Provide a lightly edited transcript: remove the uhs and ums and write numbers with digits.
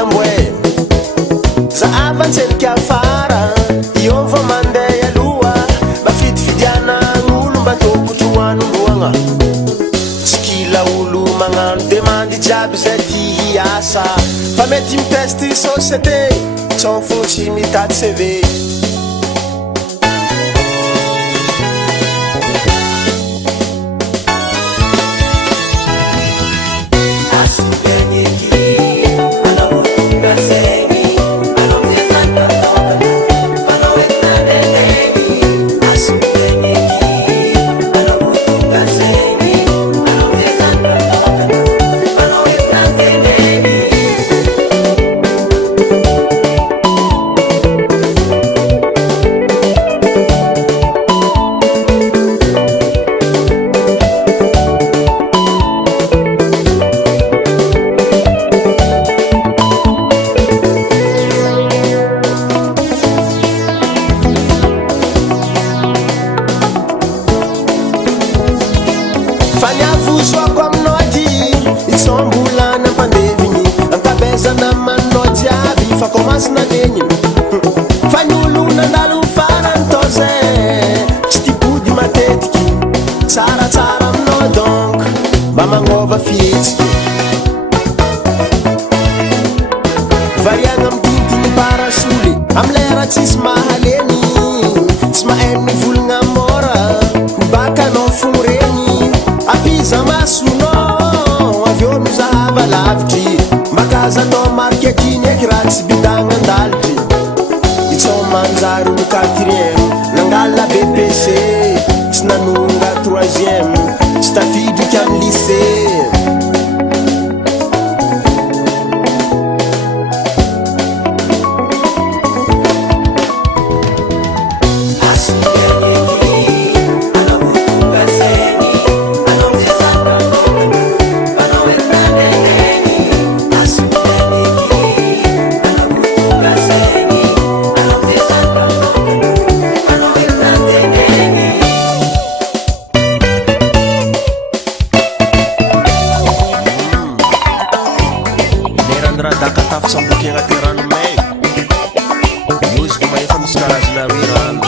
amboe zahavantseniky afara io vao mandeha aloha mba fidifidianan'olo mba tokotroanomboagna tsy kila olo magnano demandy jiaby zay ty hiasa fa mety mitesty société tsao fotsy mitady CV. Fanyavuzwako aminoti itsombolana mpandevigny ankabezana manao jiaby fa komansy nanegniny fa ny olo nandalo farany tao zay tsy tibody matetiky tsaratsara aminao donc mba magnova fihetsiky variagna amidintigny parasoly amy lera tsisy mahaleny tsy mahainy mivolagna mora bakanao fogno regny apiza masonao aveo mizahava lavitry makaza atao marketing eky raha tsy bidagna andalitry itsao manjary olo quatrième nangala BPC tsy nanonga troisième tsy tafidriky amy lycée. Daka tafy samboky agnaty ranomay musique mahefa misy karazana hoe rano